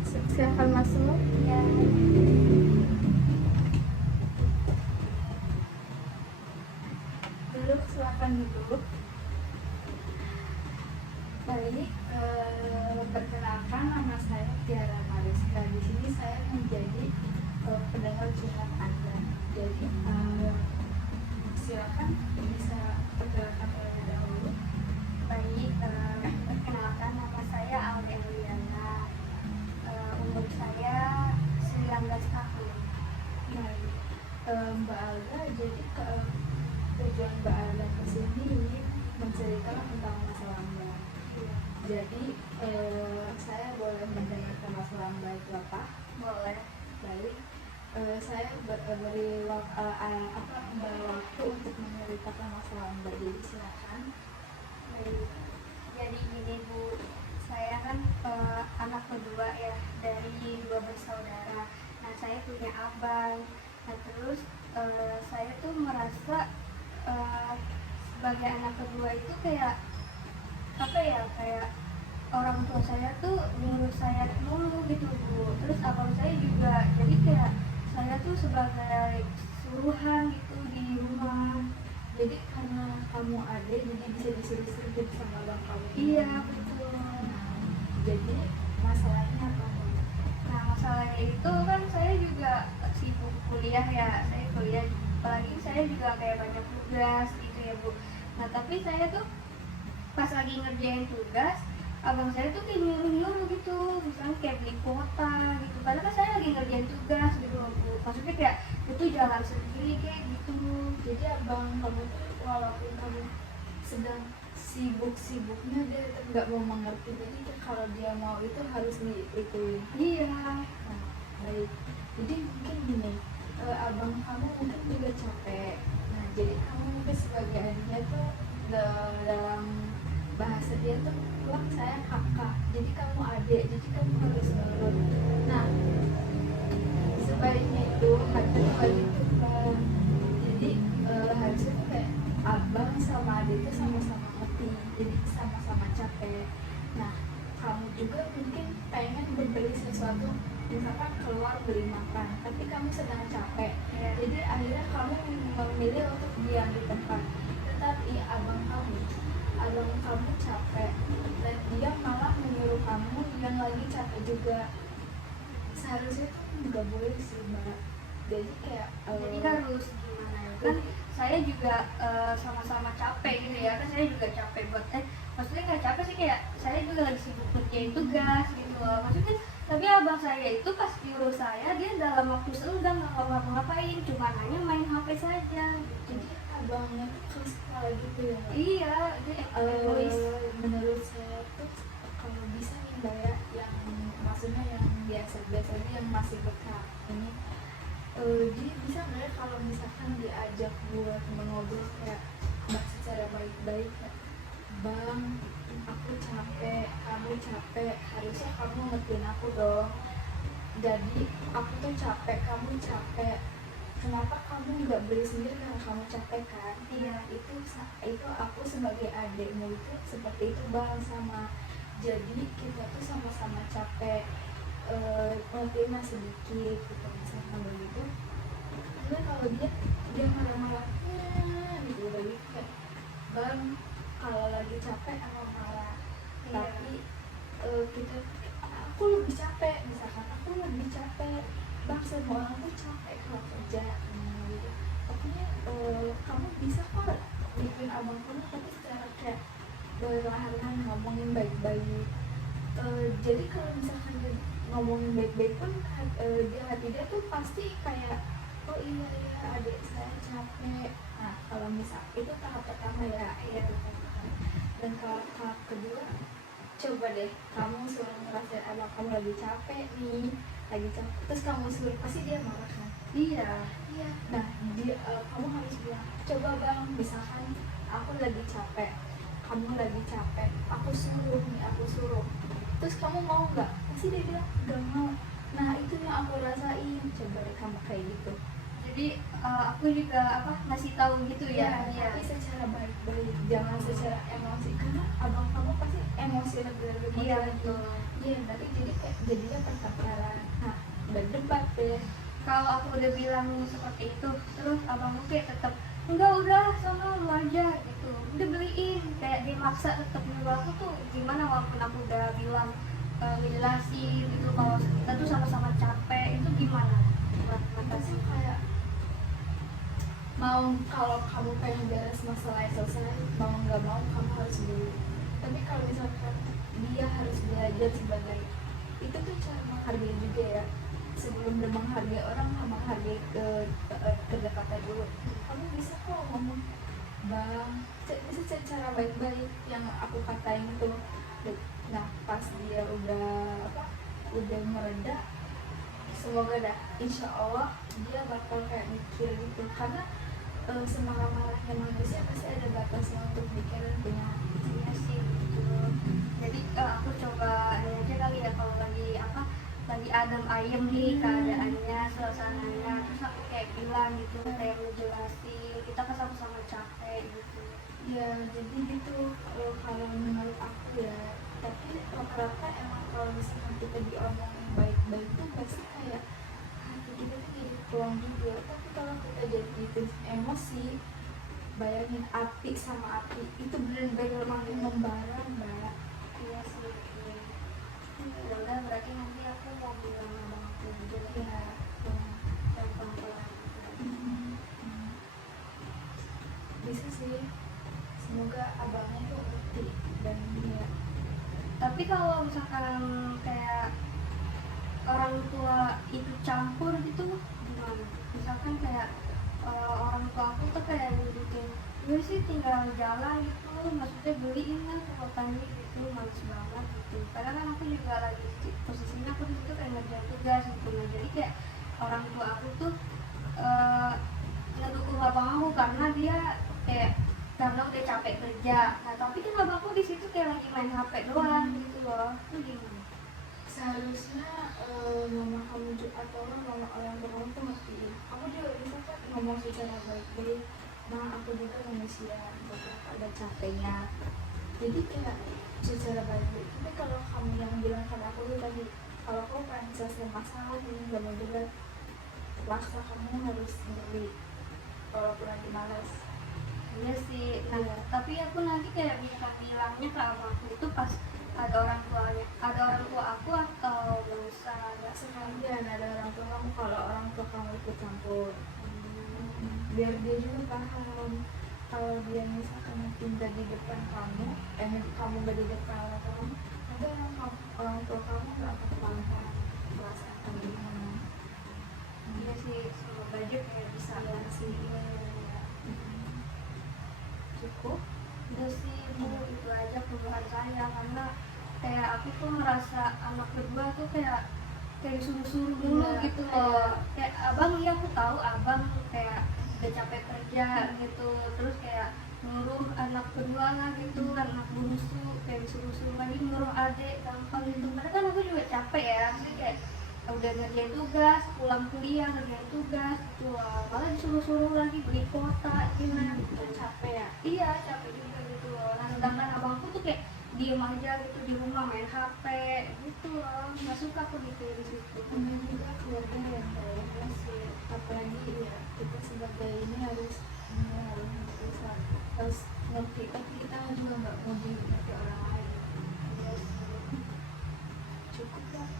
masuk, silahkan masuk. Ya. Duduk, silahkan duduk. Baik, perkenalkan nama saya Tiara Mariska. Di sini saya menjadi pendengar curhat Anda. Jadi silakan bisa perkenalkan terlebih dahulu. Baik, perkenalkan nama saya Aurelia. Umur saya 19 tahun. Baik, Mbak Alda, jadi tujuan Mbak Alda ke sini menceritakan tentang masalah Mbak. Jadi saya boleh mendengarkan masalah Mbak itu apa? Boleh. Baik, saya beri Mbak waktu untuk menceritakan masalah Mbak. Jadi silakan. Baik. Jadi gini Bu, saya kan anak kedua ya dari 2 bersaudara. Nah saya punya abang. Nah terus saya tuh merasa sebagai anak kedua itu kayak apa ya, kayak orang tua saya tuh nyuruh saya dulu gitu Bu. Terus abang saya juga, jadi kayak saya tuh sebagai suruhan gitu di rumah. Jadi karena kamu adik, jadi bisa disuruh-suruh jadi sama abang kamu. Iya betul. Jadi masalahnya apa? Nah masalahnya itu kan saya juga sibuk kuliah ya, saya kuliah, apalagi saya juga kayak banyak tugas gitu ya Bu. Nah tapi saya tuh pas lagi ngerjain tugas, abang saya tuh kayak nyuruh-nyuruh gitu, misalnya kayak beli kuota gitu, padahal kan saya lagi ngerjain tugas gitu loh Bu. Maksudnya kayak itu jalan sendiri kayak gitu. Jadi abang kamu tuh walaupun kamu sedang sibuk-sibuknya dia tetap nggak mau mengerti. Jadi kalau dia mau itu harus diikuti. Iya. Nah, baik. Jadi mungkin gini, abang kamu mungkin juga capek. Nah, jadi kamu mungkin sebagai adiknya tuh dalam bahasa dia tuh bilang saya kakak. Jadi kamu adik. Jadi kamu harus nurut. Nah, sebaiknya itu harusnya balik tuh jadi harusnya tuh kayak abang sama adik itu sama-sama ngerti, jadi sama-sama capek. Nah kamu juga mungkin pengen membeli sesuatu, misalkan keluar beli makan, tapi kamu sedang capek, jadi akhirnya kamu memilih untuk diam di tempat. Tetapi abang kamu capek dan dia malah menyuruh kamu yang lagi capek juga. Seharusnya tuh nggak boleh sih Mbak. Jadi kayak Jadi harus gimana ya? Kan saya juga sama-sama capek gitu ya, kan saya juga capek buat maksudnya nggak capek sih, kayak saya juga lagi sibuk kerjain tugas gitu loh. Maksudnya tapi abang saya itu pas nyuruh saya, dia dalam waktu senggang nggak ngapa-ngapain, cuma hanya main HP saja. jadi abangnya tuh keras kepala gitu ya Mbak. Iya, dia egois. Menurut saya tuh kalau bisa nih Mbak ya, yang maksudnya yang biasanya yang masih betah ini, jadi bisa nggak ya kalau misalkan diajak buat ngobrol kayak Mbak secara baik-baik, kayak, Bang aku capek, kamu capek, harusnya kamu ngertiin aku dong. Jadi aku tuh capek, kamu capek, kenapa kamu nggak beli sendiri karena kamu capek kan? Iya, itu aku sebagai adikmu itu seperti itu Bang, sama. Jadi kita tuh sama-sama capek, ngertiinlah sedikit gitu, misalkan begitu. Karena kalau dia marah-marah gitu lagi kayak, Bang kalau lagi capek emang marah. Iya. Tapi kita aku lebih capek, misalkan aku lebih capek, Bang semua orang tuh capek kalau kerja gitu. Pokoknya kamu bisa kok bikin abang kamu, tapi secara kayak perlahan-lahan ngomongin baik-baik. Jadi kalau misalkan dia ngomongin baik-baik pun di hati dia tuh pasti kayak, oh iya adik saya capek. Nah kalau misal itu tahap pertama ya, dan kalau tahap kedua, coba deh kamu suruh ngerasain abang kamu lagi capek nih, terus kamu suruh, pasti dia marah kan? Iya. Nah kamu harus bilang, coba Bang, misalkan aku lagi capek, kamu lagi capek, aku suruh, terus kamu mau nggak? Pasti dia bilang nggak mau. Nah itu yang aku rasain, coba deh kamu kayak gitu. Jadi aku juga ngasih tahu gitu ya. Tapi secara baik-baik, jangan secara emosi, karena abang kamu pasti emosi lebih Iya lagi. betul. Iya, nanti jadi kayak jadinya pertengkaran. Nah, berdebat deh. Kalau aku udah bilang seperti itu, terus abangku kayak tetap enggak, udah sama lu aja gitu, udah beliin, kayak dia maksa tetap nyuruh aku tuh gimana, walaupun aku udah bilang ngejelasin gitu kalau kita tuh sama-sama capek, itu gimana buat Itu mengatasi? sih kayak mau, kalau kamu pengen beres masalah yang selesai, mau nggak mau kamu harus beli. Tapi kalau misalkan dia harus belajar sebagai, itu tuh cara menghargai juga ya. Sebelum dia menghargai orang, menghargai kedekatan dulu. Kamu bisa kok ngomong, bang, bisa cari cara baik-baik yang aku katain tuh. Nah, pas dia udah mereda, semoga dah, insya Allah dia bakal kayak mikir gitu. Karena semarah-marahnya manusia pasti ada batasnya untuk mikir dan punya hati. Iya sih gitu. Jadi aku coba ini aja kali ya, kalau lagi adem ayem nih keadaannya, suasananya, terus aku kayak bilang gitu, kayak ngejelasin kita kan sama-sama capek gitu. Ya, jadi gitu kalau menurut aku ya. Tapi rata-rata emang kalau misalkan kita diomongin baik-baik tuh pasti kayak hati kita tuh jadi plong juga. Tapi kalau kita jadi emosi, bayangin api sama api itu benar-benar makin membara, mbak. Iya sih. Ya udah, berarti nanti aku mau bilang sama aku juga Ya, dan pelan-pelan. bisa sih. Semoga abangnya tuh ngerti dan dia. Tapi kalau misalkan kayak orang tua itu campur gitu gimana? Misalkan kayak orang tua aku tuh kayak nyuruhin, gue sih tinggal jalan gitu, maksudnya beliin lah pokoknya gitu, males banget gitu. Padahal kan aku juga lagi posisinya aku di situ kayak ngerjain tugas gitu. Nah, jadi kayak orang tua aku tuh ngedukung abang aku karena dia kayak karena udah capek kerja. Nah, tapi kan abangku di situ kayak lagi main HP doang gitu loh. Itu gimana? Seharusnya mama kamu juga atau mama orang tua kamu tuh ngerti. Kamu juga bisa kan ngomong secara baik-baik. Nah, aku juga manusia, ada capeknya. Jadi kayak secara baik-baik. Tapi kalau kamu yang bilang sama aku tuh tadi, kalau kamu pengen selesai masalah ini gak mau juga, paksa kamu harus beli walaupun nanti malas. Iya sih. Nah, tapi aku nanti kayak bisa bilangnya ke abangku itu pas ada orang tua aku atau bisa ada Sekalian ada orang tua kamu, kalau orang tua kamu ikut campur, biar dia juga paham. Kalau dia misalkan nanti nggak di depan kamu, kamu nggak di depan orang tua kamu, nanti orang tua kamu nggak akan paham perasaan kamu gimana. Iya sih, semoga aja kayak bisa ngasih Cukup. udah sih Bu, itu aja keluhan saya, karena kayak aku tuh merasa anak kedua tuh kayak disuruh-suruh dulu Iya, gitu loh. Kayak abang, iya aku tahu abang kayak udah capek kerja gitu, terus kayak nyuruh anak kedua lah gitu, anak bungsu kayak disuruh-suruh lagi nyuruh adik gampang gitu. Padahal kan aku juga capek ya, maksudnya kayak udah ngerjain tugas, pulang kuliah ngerjain tugas gitu loh. Malah disuruh-suruh lagi beli kuota gimana gitu. Capek ya. Iya, capek juga gitu loh. Nah, sedangkan abangku tuh kayak diem aja gitu di rumah main HP gitu loh. Nggak suka aku gitu di situ. Namanya juga keluarga yang baiknya sih. Apalagi ya kita sebagai ini harus ngerti. Tapi kita juga nggak mau ngerti orang lain. Iya sih. Cukup lah.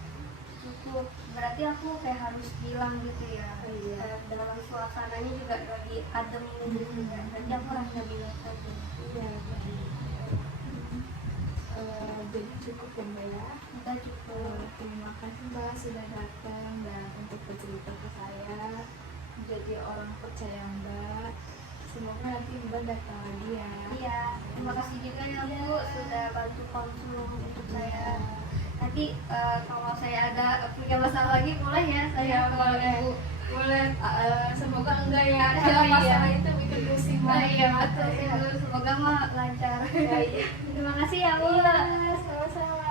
Cukup. Berarti aku kayak harus bilang gitu ya. Iya. Dalam suasananya juga lagi adem gitu kan. Berarti aku harus bilang saja. Iya. Jadi cukup ya Mbak ya. Kita cukup. Terima kasih Mbak sudah datang dan untuk bercerita ke saya, jadi orang percaya Mbak. Semoga nanti Mbak datang lagi ya. Iya, terima kasih juga ya Bu sudah bantu konsul untuk saya. Nanti kalau saya ada punya masalah lagi boleh ya saya call Ibu. Boleh. Semoga enggak ya. Iya. Kalau masalah itu bikin pusing Nah, banget. iya betul sih Bu. Semoga mah lancar. Iya. Terima kasih ya Bu. Iya, sama-sama.